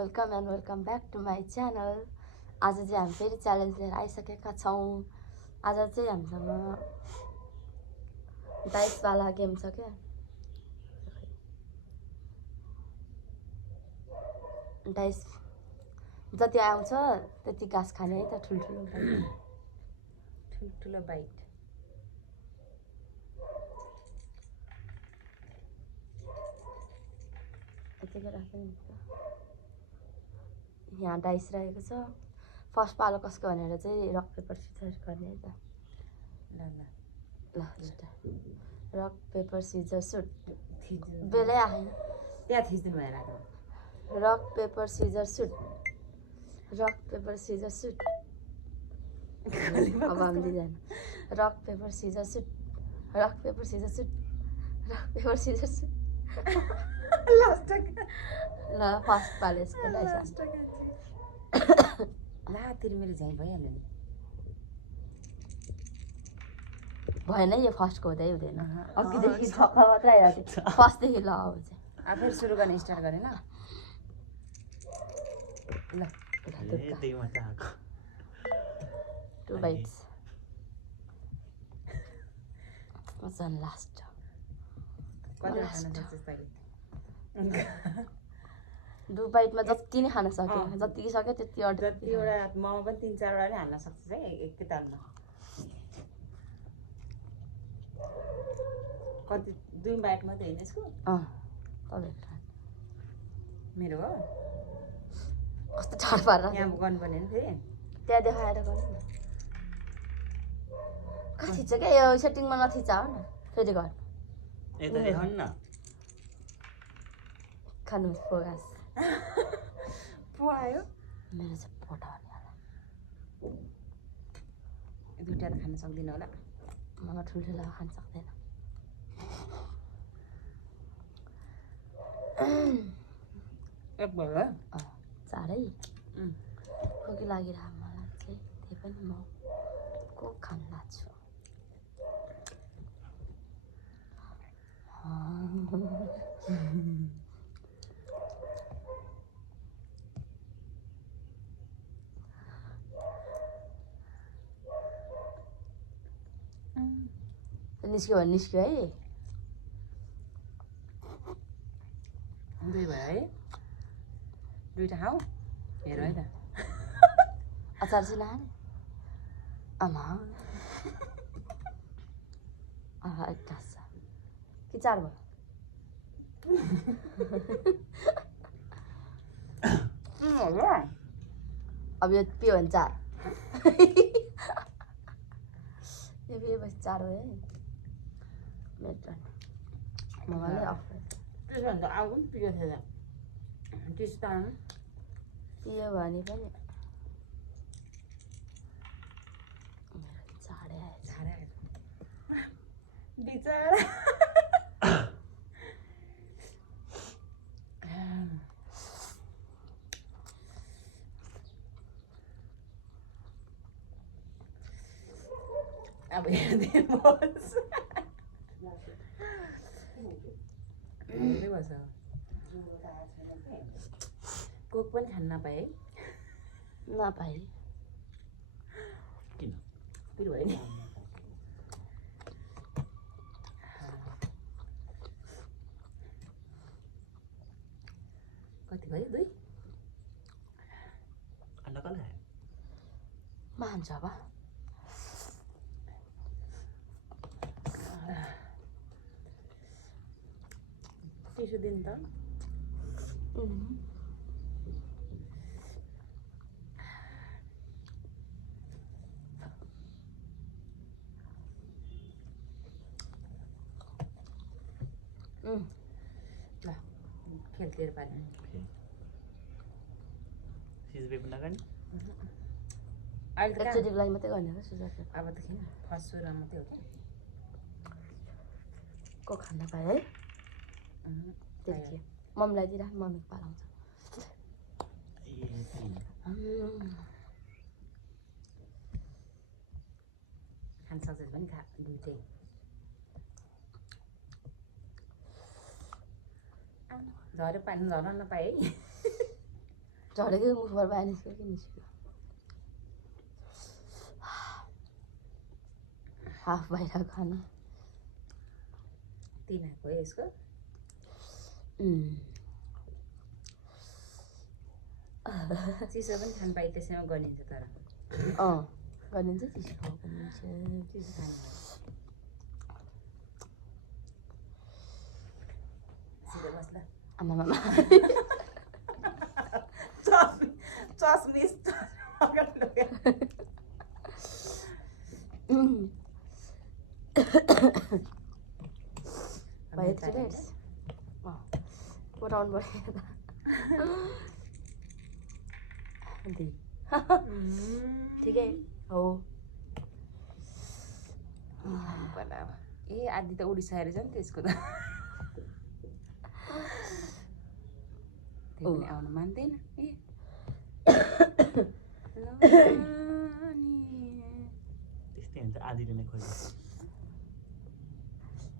Welcome and welcome back to my channel. आज चाहिँ हामी फेरि च्यालेन्ज लिएर आइसकेका छौँ। आज चाहिँ हामीसँग डाइसवाला गेम छ क्या। डाइस जति आउँछ त्यति घाँस खाने है त। ठुल्ठुलो बाइट। यहाँ डाइस रहेको छ। फर्स्ट पालो कसको भनेर चाहिँ रक पेपर सिजर गर्ने है त। Rock paper scissor shoot. बेलै आएन त्यहाँ थिच्दिनु भएर rock paper scissor shoot. Rock paper scissor shoot. अब हामी दिँदैन। Rock paper scissor shoot. Rock paper scissor shoot. Rock paper scissor shoot. ल फर्स्ट पालो यसको डाइस। ला तेरो मेरो झ्याङ भइहाल्यो नि। भएन यो फर्स्टको हुँदै हुँदैन। अघिदेखि छक्का मात्रै आइरहेको थियो। फर्स्टदेखि ल अब चाहिँ फेरि सुरु गर्ने स्टार्ट गरेन। ल टु बाइट्स। झन् लास्ट कति खान सक्छस् तैँले? दु बाइटमा जति नै खान सक्यो। जति सक्यो त्यति जतिवटा मोमो पनि 3-4 वटा नै हाल्न सक्छस् है एकैतालमा। कति 2 बाइट मात्रै होइन यसको? तपाईँको मेरो हो। कस्तो ठाडो पारेर यहाँ गर्नुपर्ने नि फेरि। त्यहाँ देखाएर गर्नु न। कहाँ थिच्छ क्या यो सेटिङमा नथिच्छ हो न। फेरि गर यता देखाउनु न। खानु फोगास पो आयो। मेरो चाहिँ फोटो आउने होला। दुईटा त खान सक्दिनँ होला। मलाई ठुल्ठुलो खान सक्दैन। एक भयो चाँडै खोकी लागिरहेको मलाई चाहिँ। त्यही पनि म को खान लाग्छु। निस्क्यो भने निस्क्यो है। 2 भयो है। 2टा खाऊ। हेर है त। अचार चाहिँ नखाने आमा। एक्कास छ कि 4 भयो? अब यो पियो भने 4। यो पिएपछि 4 भयो है। मेरो टर्न। मलाई अफ त्यसो भने त आगो पनि पियो थियो त। टिस्टा पियो भने पनि मेरो चाँडै आएछ। बिचरा। अब हेर्नुहोस्। कोक पनि खान नपाए है। नपाए किन? पिरो भयो नि। कति भयो? 2? अन्डा कसले खायो? म खान्छु अब। टिसु दिनु त। ल खेलतिर पानी। सिज पेपर नगर्ने? अहिले त एकचोटिको लागि मात्रै गर्ने हो सुझाव। अब त किन फर्स्ट सुरुमा मात्रै हो क्या। को खान पाए है। त्यति मम्मीलाई दिइराख। मम्मीको पालो आउँछ। खान सक्छस् भने खा 2टै। झऱ्यो पानी झर्न नपाए है। झरेको मुखबाट बाहिर निस्क्यो कि निस्क्यो हाफ बाहिर खाना तिनीहरूको यसको चिसो पनि खानु पाइ त्यसैमा गनिन्छ तर गरिन्छ चिसो खाऊ गरिन्छ चिसो खानु सिधै बस्ला आमामा चस्मिस भयो 3 minutes पुऱ्याउनु पर्यो ठिकै हो पर्ला अब ए आदि त उडिसकेर छ नि त्यसको त त्यो पनि आउनु मान्दैन ए त्यस्तै हुन्छ आधीले नै खोज्छ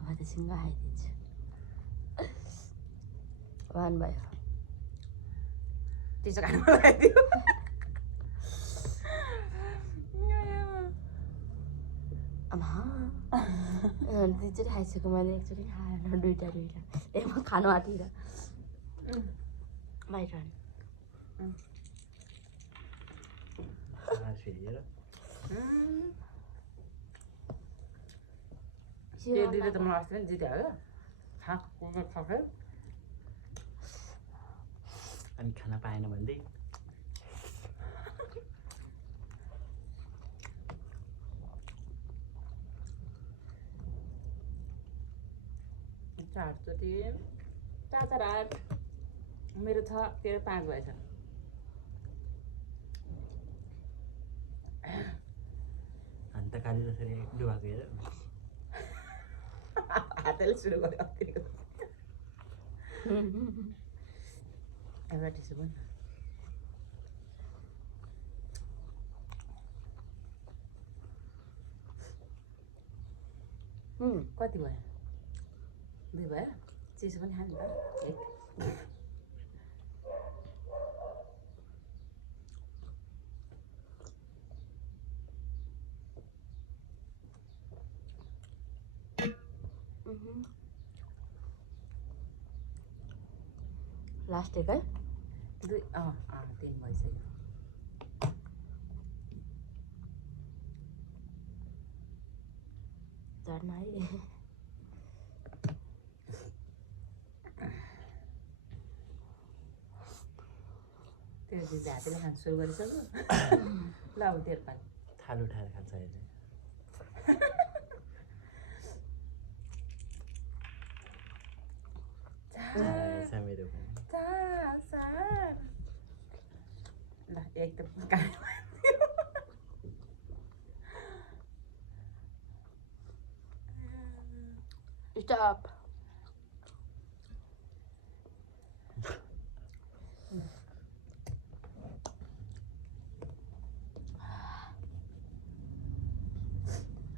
अब त सिङ्गो आइदिन्छु वान भयो चिसो खानु लगाइदियो आमा दुईचोटि खाइसक्यो मैले एकचोटि खाएन दुईवटा ए म खानु आँटेर बाहिर फेरि हेर त्यो दिदी त मलाई अस्ति पनि जित्यो हो अनि खाना पाएन भन्दै चारचोटि 4-8 मेरो 6 तेरो 5 भएछ अन्त काली जसरी डुबाएको हेर हातले सुरु गर्यो अस्तिको एउटा टिसु पनि कति भयो 2 भयो चिसो पनि खानु त लास्ट एक है 2 3 भइसक्यो झर्ना है त्यो दिदी हातले खानु सुरु गरिसक्यो ल अब तेरो पाली थाल उठाएर खान्छ अहिले मेरो ल एकदम स्टप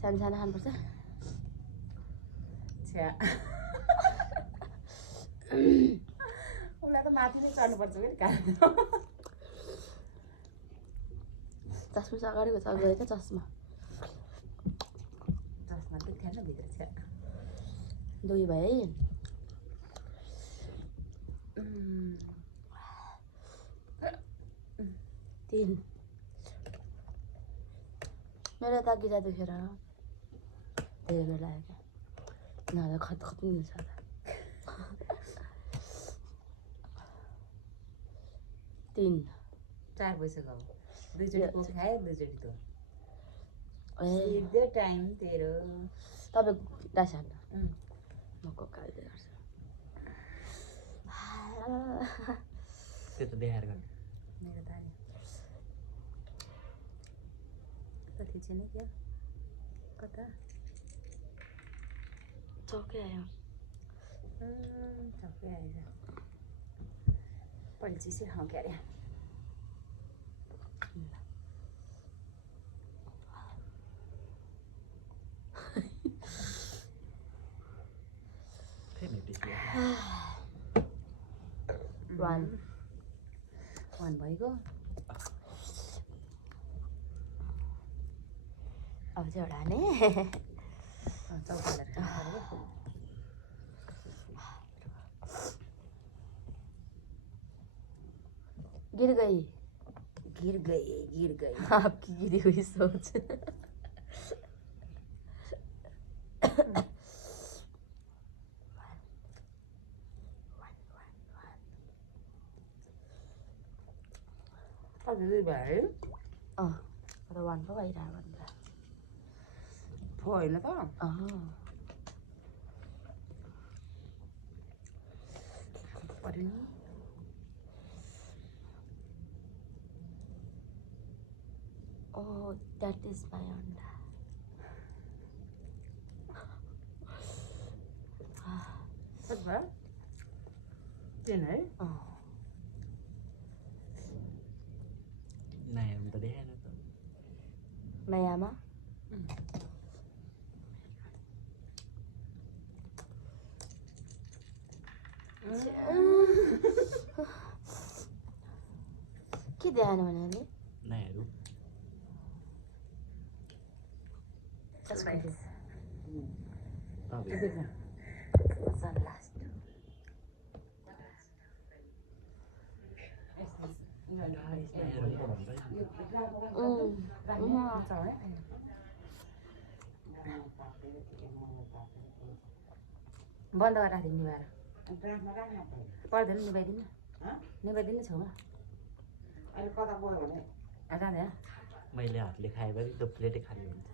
सानो सानो खानुपर्छ छ्या उसलाई त माथि नै चढ्नुपर्छ कि चस्मा अगाडिको छ गएको चस्मा चस्मा त थिएन भित्र छ्या 2 भयो है 3 मेरो त गिरा दुखेर धेरै बेर लाग्यो नभए खतखत मिल्छ 3 4 भइसक्यो अब 2 चोटि कोक खायो 2 चोटि त सिधै टाइम तेरो तपाईँ डासान म कोक खाल्दै गर्छु त्यो त देखाएर गर्ने मेरो त कति छैन क्या कता चौकै आयो सबै आएछ पहिले चिसै खाउँ क्या अरे One. वान भइगयो अब चाहिँ एउटा हाने चौकालेर खानु पर्यो गिर गई गिर गई आपकी गिरी हुई सोच अझै दुई भयो तर वान पो भइरहेको अन्त फो होइन त पर्यो नि Oh, that is my अंडा कति भयो 10 है नयाँ त देखेन त नयाँमा के देखाएन भने अहिले नयाँहरू लास्ट बन्द गरेर राखिदिनु निभाएर पर्दैन निभाइदिनु छेउमा जाँदैन मैले हातले खाएँ भने त्यो प्लेटै खाली हुन्छ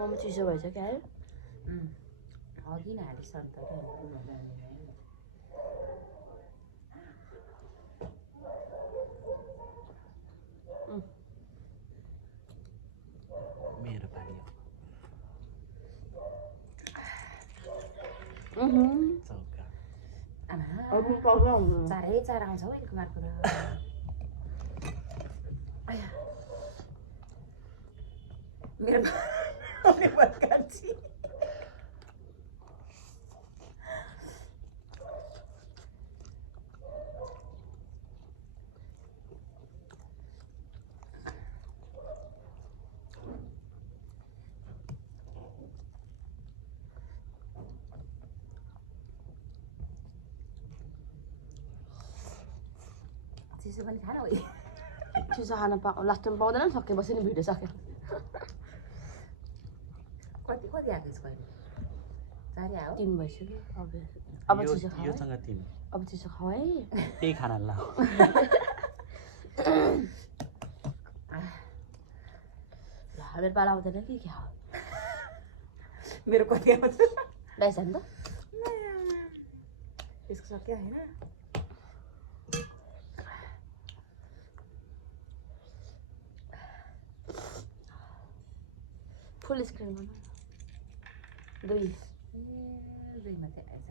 मोमो चिसो भइसक्यो है अघि नै हालिस अन्त मेरो पानी चौका चारै चार आउँछ हौ कुमारको त मेरो चिसो पनि खान होइ चिसो खान लास्टमा पाउँदैन नि सकेपछि नि भिडियो सक्यो कति कति आएको छ कहिले चारै आयो 3 भइसक्यो अब चिसो खाऊ योसँग 3 अब चिसो खाऊ है त्यही खाना ला मेरो पाला आउँदैन कि क्या मेरो कति आउँछ राइस हान त यसको सक्यो होइन फुल स्क्रिन गर्नु दुई दुईमा चाहिँ आएछ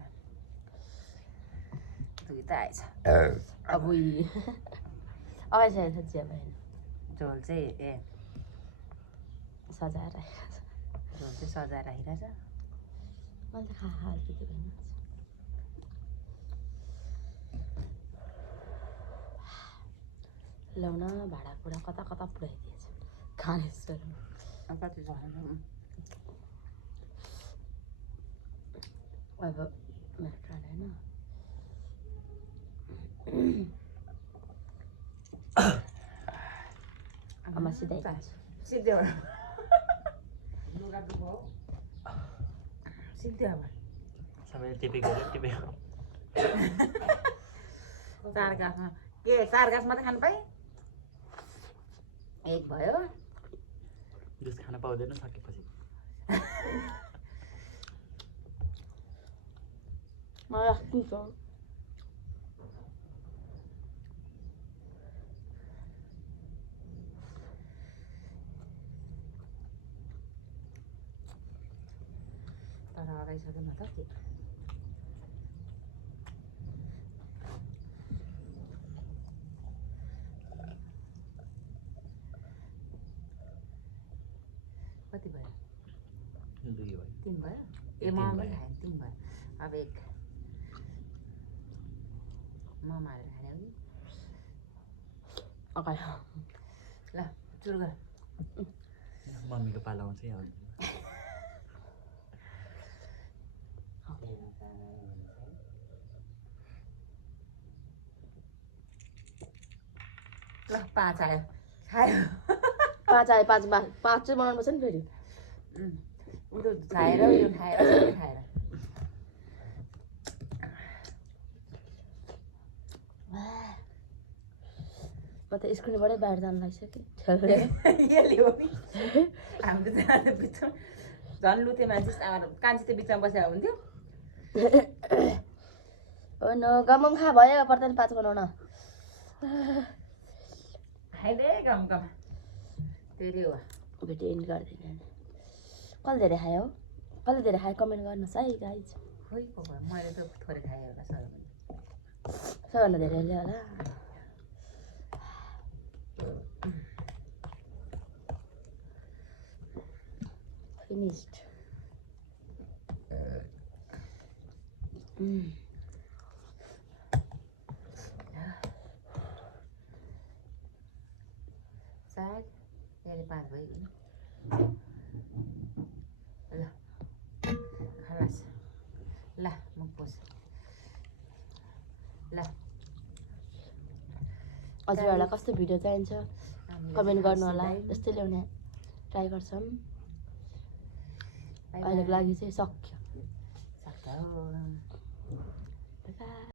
दुई त आएछ अब अगाडि चाहिँ सजिया भएन झोल चाहिँ सजाएर झोल चाहिँ सजाएर राखिरहेछ मैले त खाल्छु त्यो भएन ल्याउन भाँडाकुँडा कता कता पुऱ्याइदिएछ खानेश्वर कति छ अब मेरो ट्राई होइन आमा सिधै सिद्धि सिद्धि सबैले टिपेको टिपेको चार गाँसमा के चार गाँस मात्रै खानु पाएँ एक भयो जुस खान पाउँदैन सकेपछि मलाई अस्ति छ तर अगाइसक्यो न त केक कति भयो 2 भयो 3 भयो ए तीन म भयो। पनि खाएँ 3 भयो अब एक मोमो हालेर खाने हो कि अगाडि ल सुरु गर मम्मीको पालो आउँछ है अघि ल 5 आयो खायो 5 आयो 5 चाहिँ बनाउनु पर्छ नि फेरि उनीहरू खाएर यो खाएर सबै खाएर म त स्कुलबाटै बाहिर जानु लागिसकेँ यसले हो नि हाम्रो त बिचमा झन् लुते मान्छे कान्छी त बिचमा बसेर हुन्थ्यो हो न गम खा भयो पर्दैन 5 बनाउन खाइदे गम गम तेरै हो भेटी एन्ड गर्दैन कसले धेरै खायो कसले धेरै खायो कमेन्ट गर्नुहोस् है गाइज खोइ को भयो मैले त थोरै खाएँ होला सबभन्दा धेरैले होला finished साग यसले 5 भयो ल खलास ल मुख पोस ल हजुरहरूलाई कस्तो भिडियो चाहिन्छ कमेन्ट गर्नु होला यस्तै ल्याउने ट्राई गर्छौँ अहिलेको लागि चाहिँ सक्यो सक्यो